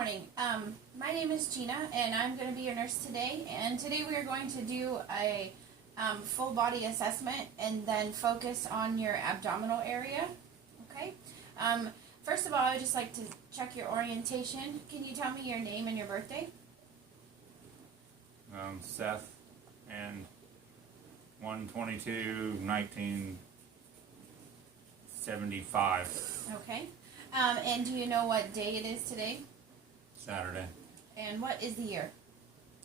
morning. My name is Gina, and I'm going to be your nurse today. And today we are going to do a full body assessment and then focus on your abdominal area. Okay. First of all, I would just like to check your orientation. Can you tell me your name and your birthday? Seth, and 1/22/1975. Okay. And do you know what day it is today? Saturday. And what is the year?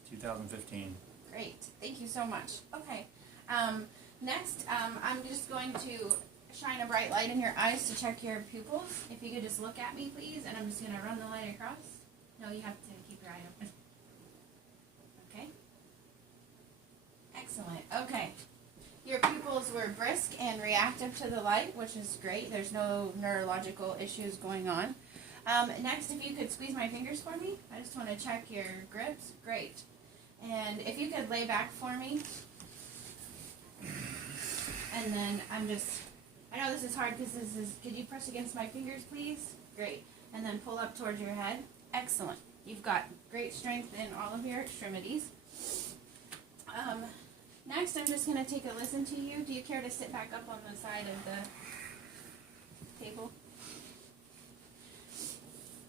2015. Great. Thank you so much. Okay. Next, I'm just going to shine a bright light in your eyes to check your pupils. If you could just look at me, please, and I'm just going to run the light across. No, you have to keep your eye open. Okay. Excellent. Okay. Your pupils were brisk and reactive to the light, which is great. There's no neurological issues going on. Next, if you could squeeze my fingers for me. I just want to check your grips. Great. And if you could lay back for me. And then I know this is hard because could you press against my fingers, please? Great. And then pull up towards your head. Excellent. You've got great strength in all of your extremities. Next, I'm just going to take a listen to you. Do you care to sit back up on the side of the table?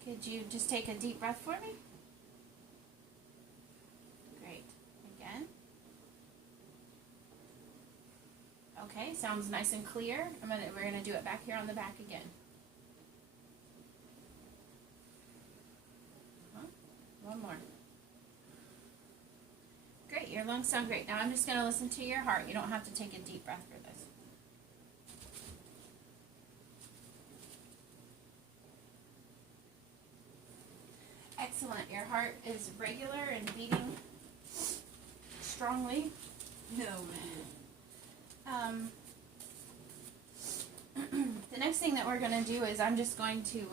Could you just take a deep breath for me? Great. Again. Okay, sounds nice and clear. We're going to do it back here on the back again. One more. Great, your lungs sound great. Now I'm just going to listen to your heart. You don't have to take a deep breath for this. Excellent. Your heart is regular and beating strongly. No. The next thing that we're going to do is I'm just going to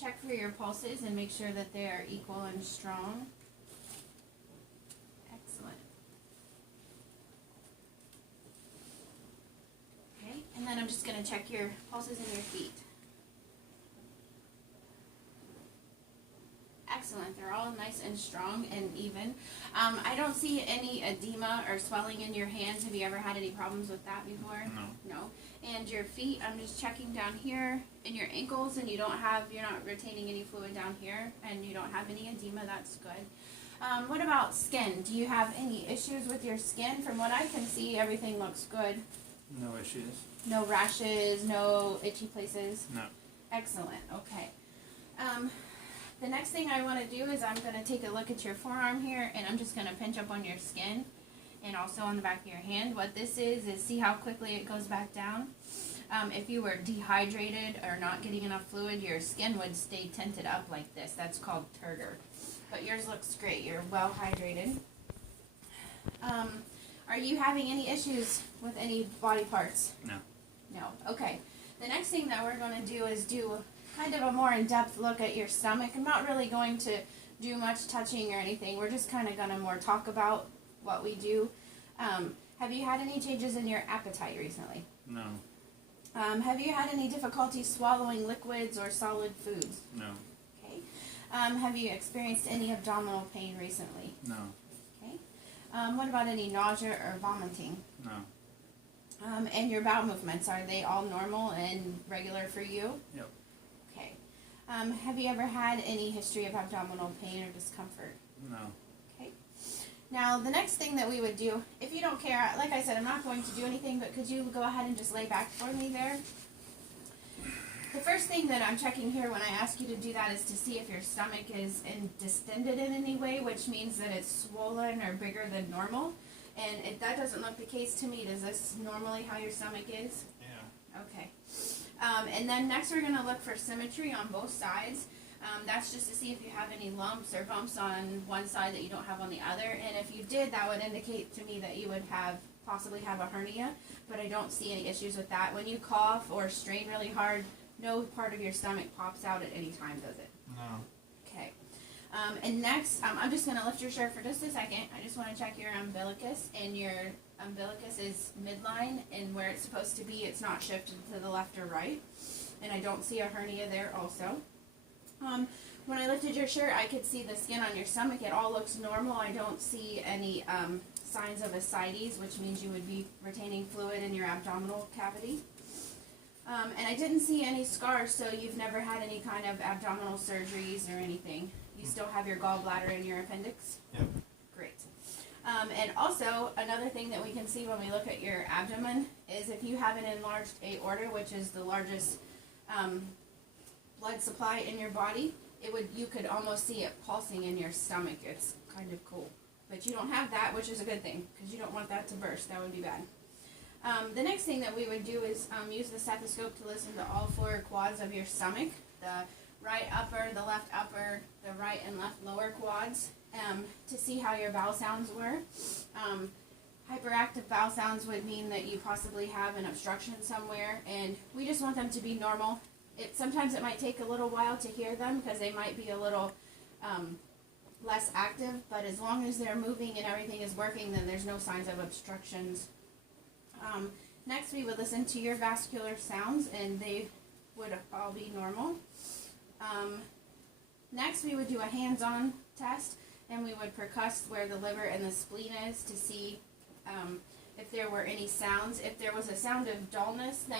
check for your pulses and make sure that they are equal and strong. Excellent. Okay, and then I'm just going to check your pulses in your feet. Excellent. They're all nice and strong and even. I don't see any edema or swelling in your hands. Have you ever had any problems with that before? No. No. And your feet, I'm just checking down here in your ankles, and you're not retaining any fluid down here, and you don't have any edema. That's good. What about skin? Do you have any issues with your skin? From what I can see, everything looks good. No issues. No rashes, no itchy places? No. Excellent. Okay. The next thing I want to do is I'm going to take a look at your forearm here, and I'm just going to pinch up on your skin and also on the back of your hand. What this is see how quickly it goes back down. If you were dehydrated or not getting enough fluid, your skin would stay tinted up like this. That's called turgor. But yours looks great. You're well hydrated. Are you having any issues with any body parts? No. No. Okay. The next thing that we're going to do is do kind of a more in-depth look at your stomach. I'm not really going to do much touching or anything. We're just kind of going to more talk about what we do. Have you had any changes in your appetite recently? No. Have you had any difficulty swallowing liquids or solid foods? No. Okay. Have you experienced any abdominal pain recently? No. Okay. What about any nausea or vomiting? No. And your bowel movements, are they all normal and regular for you? Yep. Okay. Have you ever had any history of abdominal pain or discomfort? No. Okay. Now, the next thing that we would do, if you don't care, like I said, I'm not going to do anything, but could you go ahead and just lay back for me there? The first thing that I'm checking here when I ask you to do that is to see if your stomach is distended in any way, which means that it's swollen or bigger than normal. And if that doesn't look the case to me, is this normally how your stomach is? Yeah. Okay. And then next we're going to look for symmetry on both sides. That's just to see if you have any lumps or bumps on one side that you don't have on the other. And if you did, that would indicate to me that you would possibly have a hernia, but I don't see any issues with that. When you cough or strain really hard, no part of your stomach pops out at any time, does it? No. Okay. And next, I'm just going to lift your shirt for just a second. I just want to check your umbilicus, and your umbilicus is midline, and where it's supposed to be, it's not shifted to the left or right. And I don't see a hernia there also. when I lifted your shirt, I could see the skin on your stomach. It all looks normal. I don't see any signs of ascites, which means you would be retaining fluid in your abdominal cavity. And I didn't see any scars, so you've never had any kind of abdominal surgeries or anything. You still have your gallbladder and your appendix? Yep. Great. And also, another thing that we can see when we look at your abdomen is if you have an enlarged aorta, which is the largest blood supply in your body, you could almost see it pulsing in your stomach. It's kind of cool. But you don't have that, which is a good thing, because you don't want that to burst. That would be bad. The next thing that we would do is use the stethoscope to listen to all four quads of your stomach, the right upper, the left upper, the right and left lower quads, to see how your vowel sounds were. Hyperactive vowel sounds would mean that you possibly have an obstruction somewhere, and we just want them to be normal. Sometimes it might take a little while to hear them because they might be a little less active, but as long as they're moving and everything is working, then there's no signs of obstructions. Next, we would listen to your vascular sounds, and they would all be normal. Next, we would do a hands-on test, and we would percuss where the liver and the spleen is to see if there were any sounds. If there was a sound of dullness, then